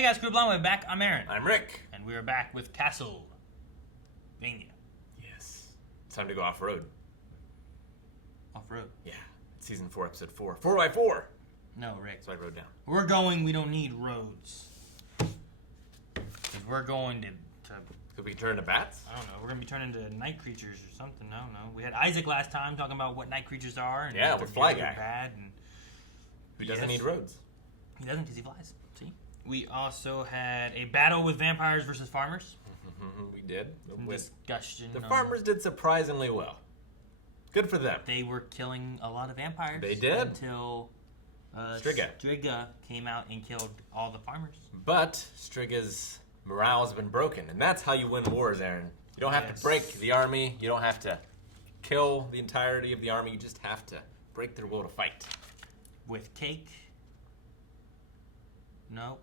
Hey guys, Crew Blonde, we're back. I'm Aaron. I'm Rick. And we're back with Castlevania. Yes. It's time to go off-road. Off-road? Yeah. Season 4, episode 4. 4x4! No, Rick. So I wrote down. We're going, we don't need roads. Because we're going to... Could we turn to bats? I don't know. We're going to be turning into night creatures or something. I don't know. We had Isaac last time talking about what night creatures are. And yeah, with Fly Guy. Bad and Who doesn't need roads? He doesn't because he flies. See? We also had a battle with vampires versus farmers. We did. Discussion. The farmers did surprisingly well. Good for them. They were killing a lot of vampires. They did. Until Striga came out and killed all the farmers. But Striga's morale has been broken. And that's how you win wars, Aaron. You don't have to break the army. You don't have to kill the entirety of the army. You just have to break their will to fight. With cake? No.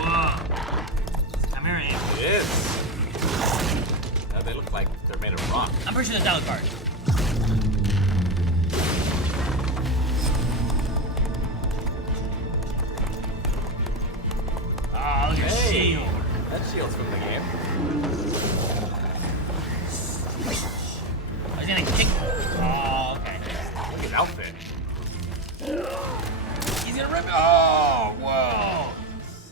Whoa. Chimera ant. It is. Oh, they look like they're made of rock. I'm pretty sure that's Alucard. Oh, look at your shield. That shield's from the game. I was gonna kick. Oh, okay. Look at his outfit. He's gonna rip it. Oh, whoa.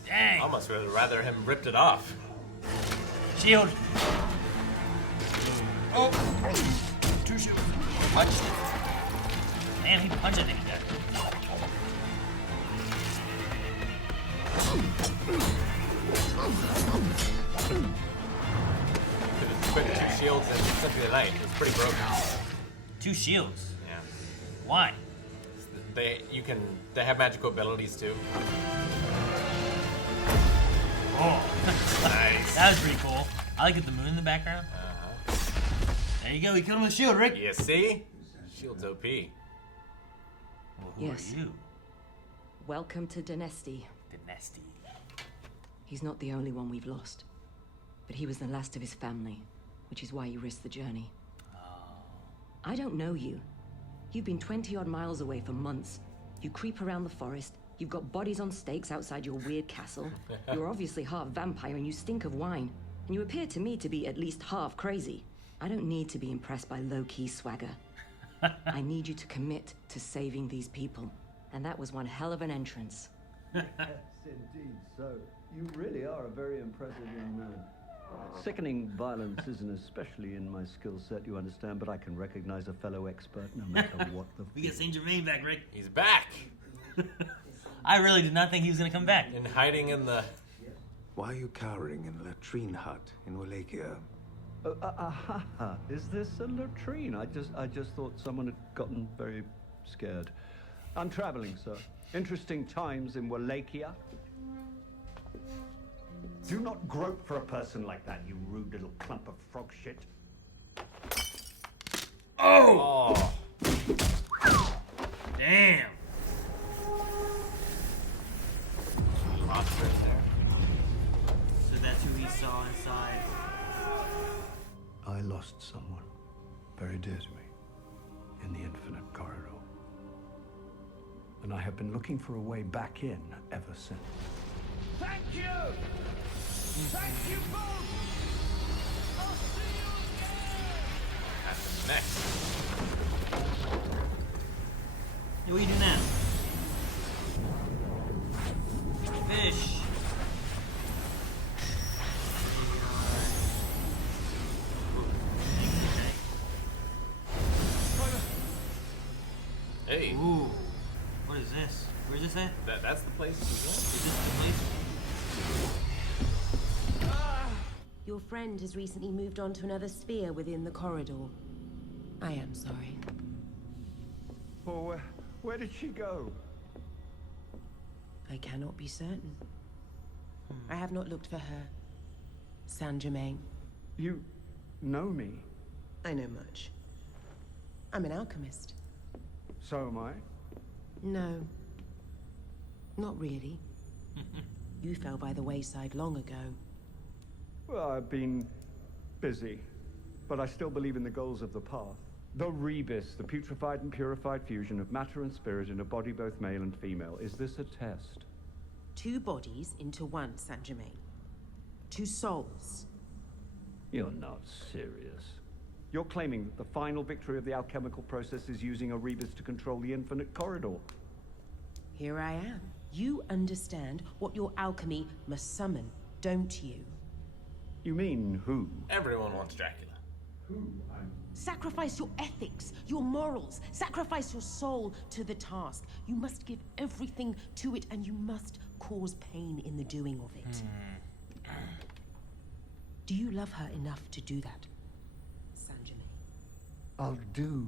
Dang. Almost would rather him ripped it off. Shield. Oh. Two shields. Punched it. Man, he punched it and he got it. Quick, 2 shields and Symphony of the Night. It was pretty broken. 2 shields? Yeah. Why? They have magical abilities too. Oh. Nice. That was pretty cool. I like it, the moon in the background. There you go, he killed him with a shield, Rick. You see? Shield's OP. Well, who are you? Welcome to Dynasty. Dynasty. He's not the only one we've lost. But he was the last of his family, which is why you risked the journey. Oh. I don't know you. You've been 20-odd miles away for months. You creep around the forest. You've got bodies on stakes outside your weird castle. You're obviously half vampire and you stink of wine. And you appear to me to be at least half crazy. I don't need to be impressed by low-key swagger. I need you to commit to saving these people. And that was one hell of an entrance. Yes, indeed. So, you really are a very impressive young man. Sickening violence isn't especially in my skill set, you understand, but I can recognize a fellow expert no matter what the... We get Saint Germain back, Rick. He's back! I really did not think he was going to come back. And hiding in the... Why are you cowering in a latrine hut in Wallachia? Is this a latrine? I just thought someone had gotten very scared. I'm traveling, sir. Interesting times in Wallachia. Do not grope for a person like that, you rude little clump of frog shit. Oh! Damn. Monster in there. So that's who he saw inside. I lost someone very dear to me in the infinite corridor. And I have been looking for a way back in ever since. Thank you! Thank you both! I'll see you again! That's next. Hey, what do you do now? Fish. Hey. Ooh. What is this? Where's this at? That's the place. Is this the place? Your friend has recently moved on to another sphere within the corridor. I am sorry. Well, where did she go? I cannot be certain. I have not looked for her. Saint Germain. You know me? I know much. I'm an alchemist. So am I. No. Not really. You fell by the wayside long ago. Well, I've been busy, but I still believe in the goals of the path. The rebus, the putrefied and purified fusion of matter and spirit in a body both male and female. Is this a test? 2 bodies into one, Saint Germain. 2 souls. You're not serious. You're claiming that the final victory of the alchemical process is using a rebus to control the infinite corridor. Here I am. You understand what your alchemy must summon, don't you? You mean who? Everyone wants Dracula. Sacrifice your ethics, your morals, sacrifice your soul to the task. You must give everything to it, and you must cause pain in the doing of it. Do you love her enough to do that, Saint Germain? I'll do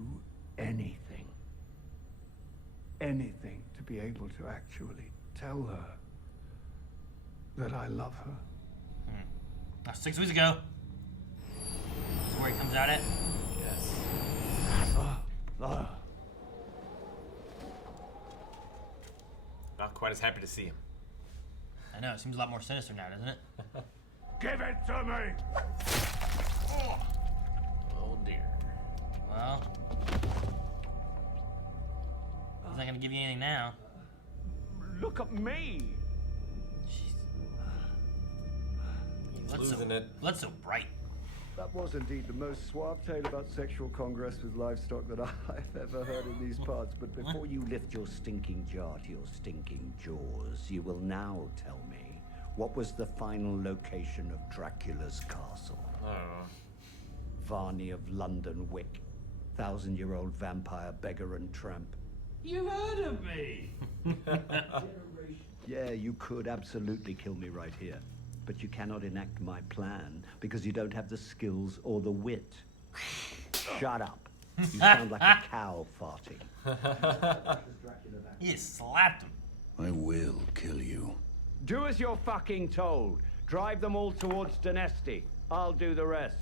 anything. Anything to be able to actually tell her that I love her. Now, 6 weeks ago. That's where he comes out at. Yes. Not quite as happy to see him. I know, it seems a lot more sinister now, doesn't it? Give it to me! Oh dear. Well, he's not gonna give you anything now. Look at me! He's losing it. Blood's so bright. That was indeed the most suave tale about sexual congress with livestock that I've ever heard in these parts. But before you lift your stinking jar to your stinking jaws, you will now tell me, what was the final location of Dracula's castle? I don't know. Varney of London Wick, 1,000-year-old vampire beggar and tramp. You heard of me! Yeah, you could absolutely kill me right here. But you cannot enact my plan because you don't have the skills or the wit. Shut up. You sound like a cow farting. He just slapped him. I will kill you. Do as you're fucking told. Drive them all towards Dynasty. I'll do the rest.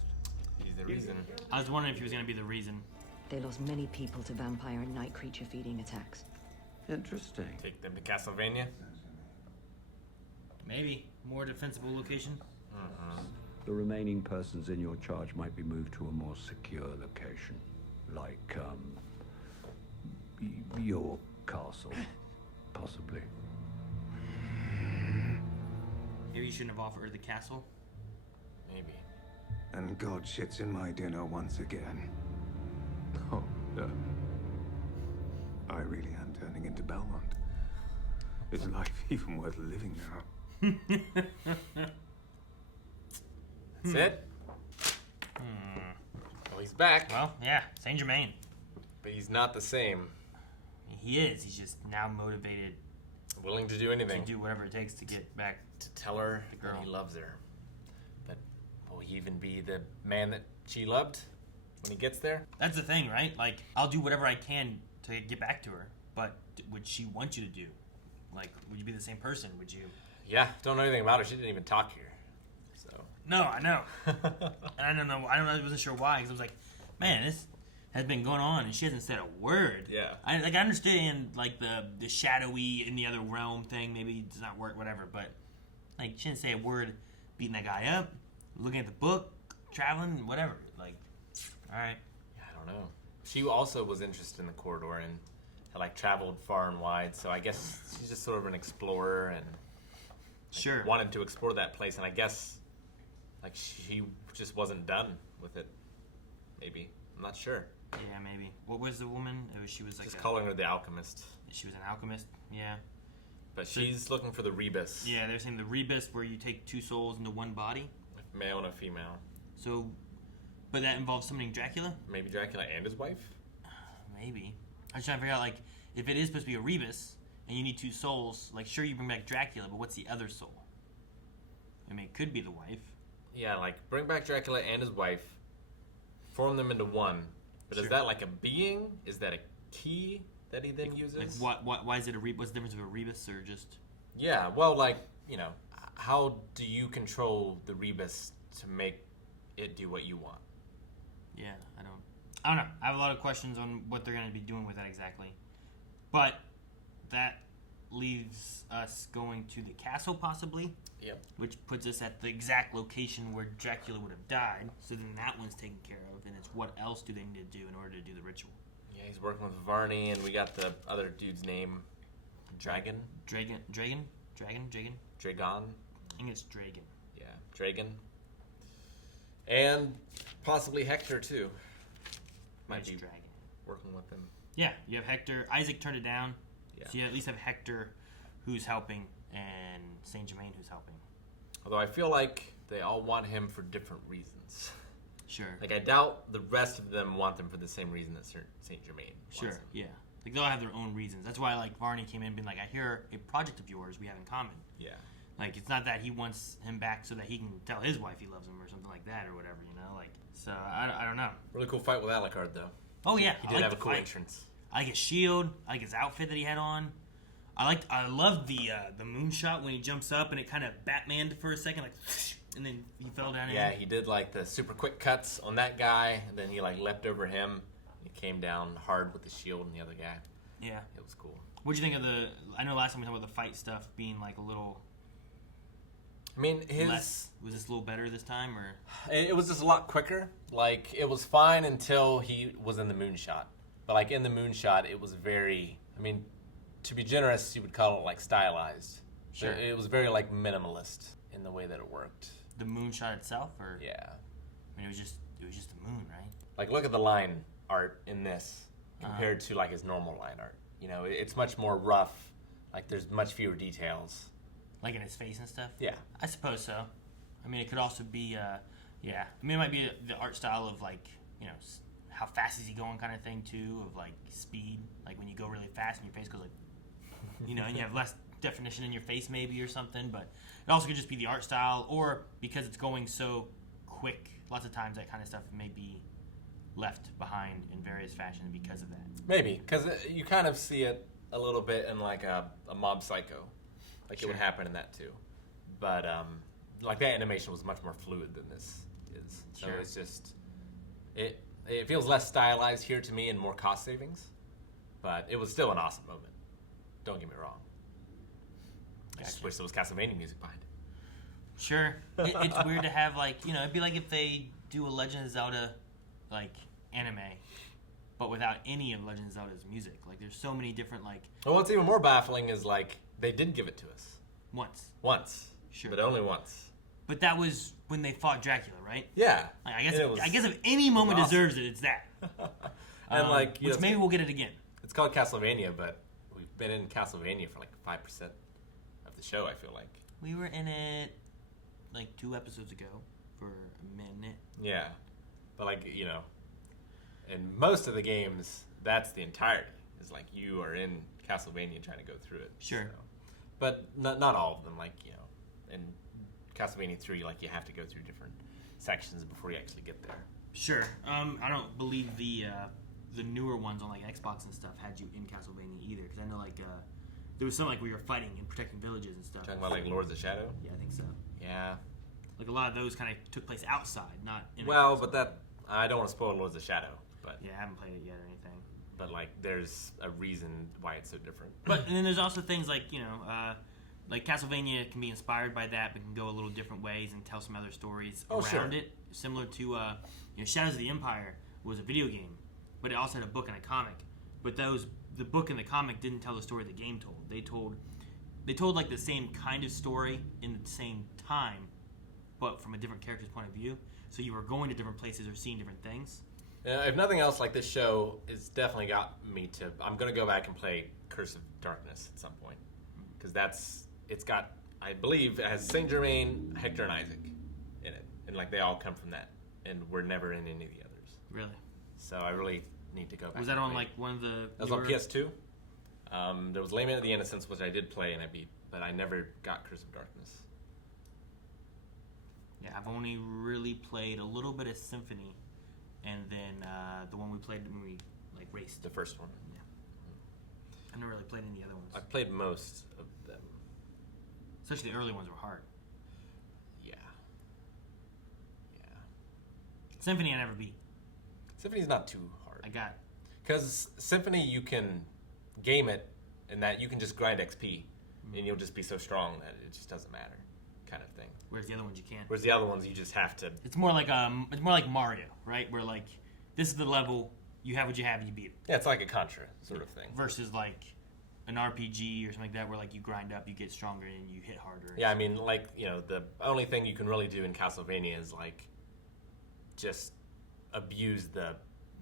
He's the reason. I was wondering if he was gonna be the reason. They lost many people to vampire and night creature feeding attacks. Interesting. Take them to Castlevania. Maybe. More defensible location. The remaining persons in your charge might be moved to a more secure location. Like, your castle. Possibly. Maybe you shouldn't have offered the castle. Maybe. And God shits in my dinner once again. Oh, no. I really am turning into Belmont. Is life even worth living now? That's it? Well, he's back, Well, yeah, Saint Germain. but he's not the same. He is. He's just now motivated Willing to do to anything. do whatever it takes to get back. To tell her The that girl. he loves her. But will he even be the man that she loved when he gets there? That's the thing, right? Like, I'll do whatever I can to get back to her, but would she want you to do? Like, would you be the same person? Would you? Yeah, don't know anything about her. She didn't even talk here. So. No, I know. And I don't know. I wasn't sure why, because I was like, man, this has been going on, and she hasn't said a word. Yeah. I understand like the shadowy in the other realm thing. Maybe it does not work, whatever. But like, she didn't say a word. Beating that guy up, looking at the book, traveling, whatever. Like, all right. Yeah, I don't know. She also was interested in the corridor and had like traveled far and wide. So I guess she's just sort of an explorer and Sure. wanted to explore that place. And I guess like she just wasn't done with it. Maybe. I'm not sure. Yeah, maybe. What was the woman? She was like Just calling her the alchemist. She was an alchemist. Yeah. But So- she's looking for the rebus. Yeah, they're saying the rebus, where you take 2 souls into one body. A male and a female. So, but that involves summoning Dracula. Maybe Dracula and his wife? Maybe. I was trying to figure out, like, if it is supposed to be a rebus and you need 2 souls, like, sure, you bring back Dracula, but what's the other soul? I mean, it could be the wife. Yeah, like bring back Dracula and his wife, form them into one. But Sure. is that like a being? Is that a key that he then uses? Like, why is it a rebus? What's the difference of a rebus or just... Yeah, well, like, you know, how do you control the rebus to make it do what you want? Yeah, I don't know. I have a lot of questions on what they're going to be doing with that exactly. But that leaves us going to the castle, possibly. Yep. Which puts us at the exact location where Dracula would have died. So then that one's taken care of. And it's what else do they need to do in order to do the ritual? Yeah, he's working with Varney, and we got the other dude's name, Dragon. Dragon? Dragon? Dragon. I think it's Dragon. Yeah, Dragon. And possibly Hector, too. Might It's be Dragon. working with him. Yeah, you have Hector. Isaac turned it down. Yeah. So you at least have Hector who's helping and Saint Germain who's helping. Although I feel like they all want him for different reasons. Sure. Like, I doubt the rest of them want them for the same reason that Saint Germain wants Sure, him. yeah. Like, they'll have their own reasons. That's why, like, Varney came in and been like, I hear a project of yours we have in common. Yeah. Like, it's not that he wants him back so that he can tell his wife he loves him or something like that or whatever, you know? Like, so, I don't know. Really cool fight with Alucard, though. Oh, yeah. He did have a cool entrance. I like his shield. I like his outfit that he had on. I loved the moonshot when he jumps up and it kind of Batmaned for a second, like, and then he fell down. Yeah, he did like the super quick cuts on that guy, and then he like leapt over him. He came down hard with the shield and the other guy. Yeah, it was cool. What'd you think of the? I know last time we talked about the fight stuff being like a little. I mean, was this a little better this time, or? It was just a lot quicker. Like, it was fine until he was in the moonshot. But like in the moonshot, it was very. I mean, to be generous, you would call it like stylized. Sure. It was very like minimalist in the way that it worked. The moonshot itself, or yeah, I mean, it was just the moon, right? Like, look at the line art in this compared to like his normal line art. You know, it's much more rough. Like, there's much fewer details. Like in his face and stuff. Yeah, I suppose so. I mean, it could also be, yeah. I mean, it might be the art style of like, you know, how fast is he going, kind of thing too, of like speed. Like when you go really fast and your face goes like, you know, and you have less definition in your face maybe or something, but it also could just be the art style, or because it's going so quick, lots of times that kind of stuff may be left behind in various fashions because of that. Maybe, because you kind of see it a little bit in like a Mob Psycho. Like, Sure. it would happen in that too. But like, that animation was much more fluid than this is. So Sure. it's just, it feels less stylized here to me and more cost savings. But it was still an awesome moment. Don't get me wrong. I just Gotcha. wish there was Castlevania music behind it. Sure. It's weird to have, like, you know, it'd be like if they do a Legend of Zelda, like, anime, but without any of Legend of Zelda's music. Like, there's so many different, like... Well, what's even more baffling is, like, they did give it to us. Once. Sure. But only once. But that was when they fought Dracula, right? Yeah. Like, I guess if any moment awesome. deserves it, it's that. And, like, you which know, maybe we'll get it again. It's called Castlevania, but we've been in Castlevania for like 5% of the show, I feel like. We were in it, like, 2 episodes ago for a minute. Yeah. But, like, you know, in most of the games, that's the entirety. It's like you are in Castlevania trying to go through it. Sure. So. But not all of them. Like, you know, in Castlevania 3, like, you have to go through different sections before you actually get there. Sure. I don't believe the newer ones on, like, Xbox and stuff had you in Castlevania either, because I know, like, there was something like where you were fighting and protecting villages and stuff. Talking about, like, Lords of Shadow? Yeah, I think so. Yeah. Like, a lot of those kind of took place outside, not in Well, but that... I don't want to spoil Lords of Shadow, but... Yeah, I haven't played it yet or anything. But, like, there's a reason why it's so different. But, and then there's also things like, you know, like Castlevania can be inspired by that, but can go a little different ways and tell some other stories around it. Similar to, you know, Shadows of the Empire was a video game, but it also had a book and a comic. But the book and the comic didn't tell the story the game told. They told like the same kind of story in the same time, but from a different character's point of view. So you were going to different places or seeing different things. If nothing else, like, this show has definitely got me to... I'm going to go back and play Curse of Darkness at some point. Because it's got, I believe, it has Saint Germain, Hector, and Isaac in it. And, like, they all come from that. And we're never in any of the others. Really? So I really need to go back. Was that and on, play. like, one of the... That was on PS2. There was Lament of the Innocents, which I did play and I beat. But I never got Curse of Darkness. Yeah, I've only really played a little bit of Symphony, and then the one we played when we like raced. The first one. Yeah. I've never really played any other ones. I've played most of them. Especially the early ones were hard. Yeah. Yeah. Symphony I never beat. Symphony's not too hard. I got... Because Symphony, you can game it, and that you can just grind XP, and you'll just be so strong that it just doesn't matter, kind of thing. Whereas the other ones you can't. Whereas the other ones, you just have to... It's more like Mario, right? Where like, this is the level, you have what you have and you beat it. Yeah, it's like a Contra sort of thing. Versus like, an RPG or something like that, where like you grind up, you get stronger, and you hit harder. Yeah, I mean, like, the only thing you can really do in Castlevania is like just abuse the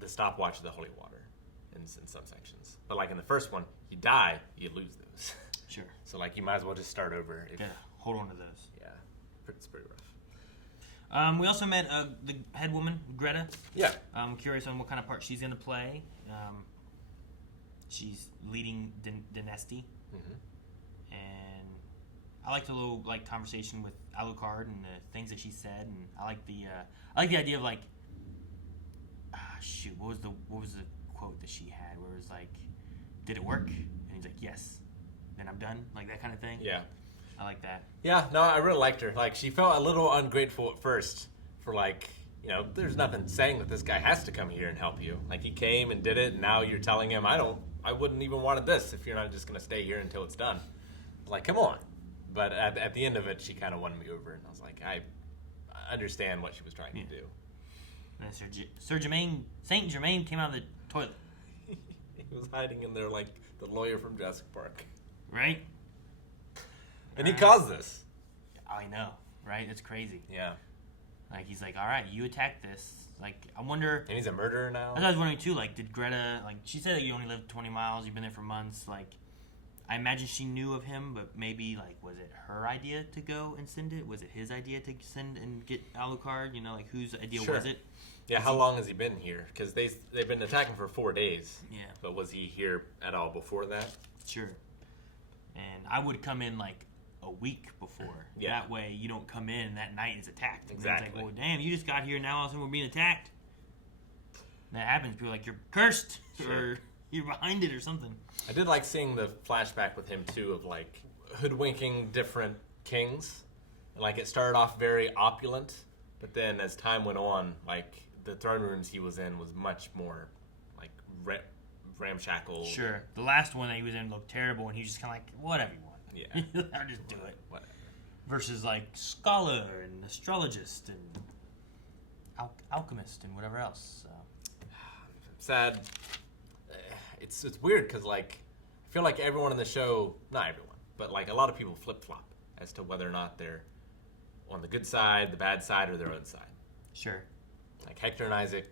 stopwatch of the holy water in some sections. But like in the first one, you die, you lose those. Sure. So like you might as well just start over. Yeah, hold on to those. Yeah, it's pretty rough. We also met the head woman, Greta. Yeah. I'm curious on what kind of part she's going to play. She's leading Dynasty. Mm-hmm. And I liked a little conversation with Alucard and the things that she said, and I like the idea of like, what was the quote that she had where it was like, did it work? And he's like, yes. Then I'm done, like that kind of thing. Yeah. I like that. Yeah, no, I really liked her. Like, she felt a little ungrateful at first for, like, there's nothing saying that this guy has to come here and help you. Like, he came and did it, and now you're telling him, I wouldn't even wanted this if you're not just going to stay here until it's done. Like, come on. But at the end of it, she kind of won me over, and I was like, I understand what she was trying to do. And then Saint Germain came out of the toilet. He was hiding in there like the lawyer from Jurassic Park. Right? And he caused this. I know, right? It's crazy. Yeah. Like, he's like, all right, you attacked this. Like, I wonder... And he's a murderer now? That's what I was wondering, too. Like, did Greta... Like, she said that you only lived 20 miles. You've been there for months. Like, I imagine she knew of him, but maybe, like, was it her idea to go and send it? Was it his idea to send and get Alucard? Like, whose idea was it? Yeah, how long has he been here? Because they've been attacking for 4 days. Yeah. But was he here at all before that? Sure. And I would come in, like, a week before. Yeah. That way you don't come in and that night is attacked. And Exactly. it's like, well, damn, you just got here, now all of a sudden we're being attacked. And that happens. People are like, you're cursed. Sure. Or you're behind it or something. I did like seeing the flashback with him, too, of, like, hoodwinking different kings. Like, it started off very opulent, but then as time went on, like, the throne rooms he was in was much more, like, ramshackle. Sure. The last one that he was in looked terrible, and he was just kind of like, whatever you want. Yeah. I'll just do it. Whatever. Versus, like, scholar and astrologist and alchemist and whatever else. So. Sad. It's weird because, like, I feel like everyone in the show, not everyone, but, like, a lot of people flip-flop as to whether or not they're on the good side, the bad side, or their own side. Sure. Like Hector and Isaac,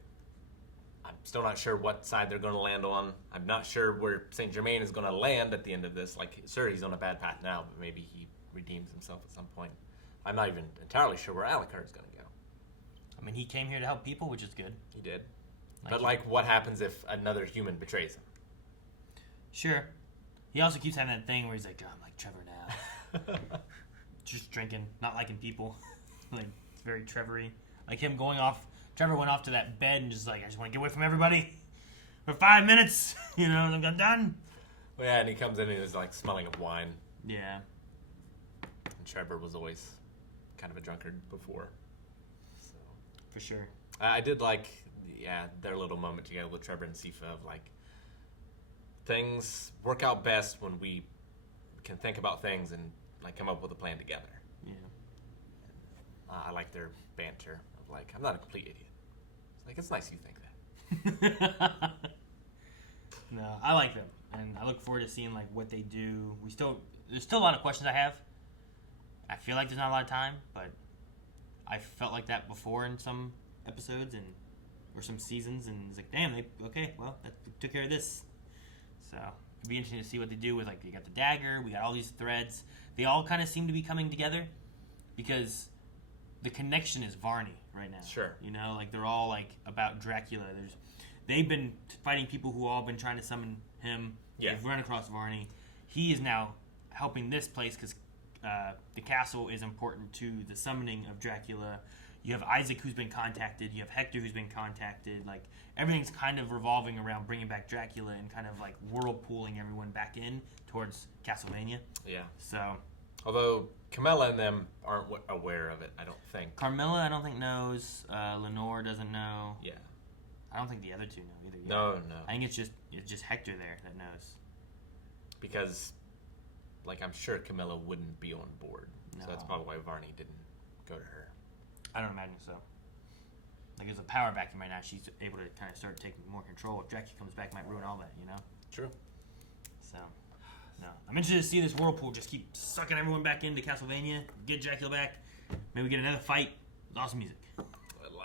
I'm still not sure what side they're going to land on. I'm not sure where Saint Germain is going to land at the end of this. Like, sure, he's on a bad path now, but maybe he redeems himself at some point. I'm not even entirely sure where Alucard is going to go. I mean, he came here to help people, which is good. He did. But, like, what happens if another human betrays him? Sure. He also keeps having that thing where he's like, oh, I'm like Trevor now. Just drinking, not liking people. Like, it's very Trevor-y. Like him going off, Trevor went off to that bed and just like, I just want to get away from everybody for 5 minutes, and I'm done. Well, yeah, and he comes in and he's, like, smelling of wine. Yeah. And Trevor was always kind of a drunkard before. So For sure. I did like, their little moment together with Trevor and Sifa of, like, things work out best when we can think about things and, like, come up with a plan together. Yeah. I like their banter of, like, I'm not a complete idiot. It's like, it's nice you think that. No, I like them, and I look forward to seeing like what they do. There's still a lot of questions I have. I feel like there's not a lot of time, but I felt like that before in some episodes or some seasons, and it's like, damn, they took care of this. So it'd be interesting to see what they do with, like, you got the dagger, we got all these threads. They all kind of seem to be coming together because the connection is Varney right now. Sure. Like, they're all like about Dracula. They've been fighting people who all been trying to summon him. Yeah. They've run across Varney. He is now helping this place because the castle is important to the summoning of Dracula. You have Isaac who's been contacted. You have Hector who's been contacted. Like, everything's kind of revolving around bringing back Dracula and kind of like whirlpooling everyone back in towards Castlevania. Yeah. So. Although Camilla and them aren't aware of it, I don't think. Carmilla, I don't think knows. Lenore doesn't know. Yeah. I don't think the other two know either. No. I think it's just Hector there that knows. Because, like, I'm sure Camilla wouldn't be on board. No. So that's probably why Varney didn't go to her. I don't imagine so. Like, there's a power vacuum right now. She's able to kind of start taking more control. If Dracula comes back, it might ruin all that, True. So. No. I'm interested to see this whirlpool just keep sucking everyone back into Castlevania, get Dracula back, maybe get another fight with awesome music.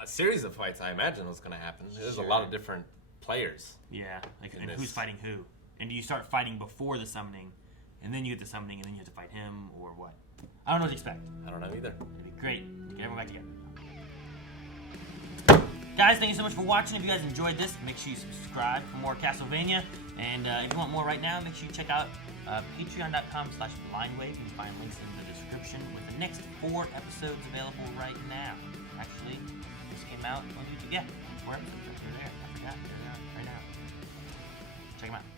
A series of fights, I imagine, was going to happen. There's a lot of different players. Yeah, like in and this. who's fighting who? And do you start fighting before the summoning, and then you get the summoning, and then you have to fight him, or what? I don't know what to expect. I don't know either. It'd be great to get everyone back together. Guys, thank you so much for watching. If you guys enjoyed this, make sure you subscribe for more Castlevania. And if you want more right now, make sure you check out patreon.com/blindwave. You can find links in the description with the next 4 episodes available right now. Actually, this came out on YouTube. Yeah, 4 episodes. They're there. I forgot. They're there right now. Check them out.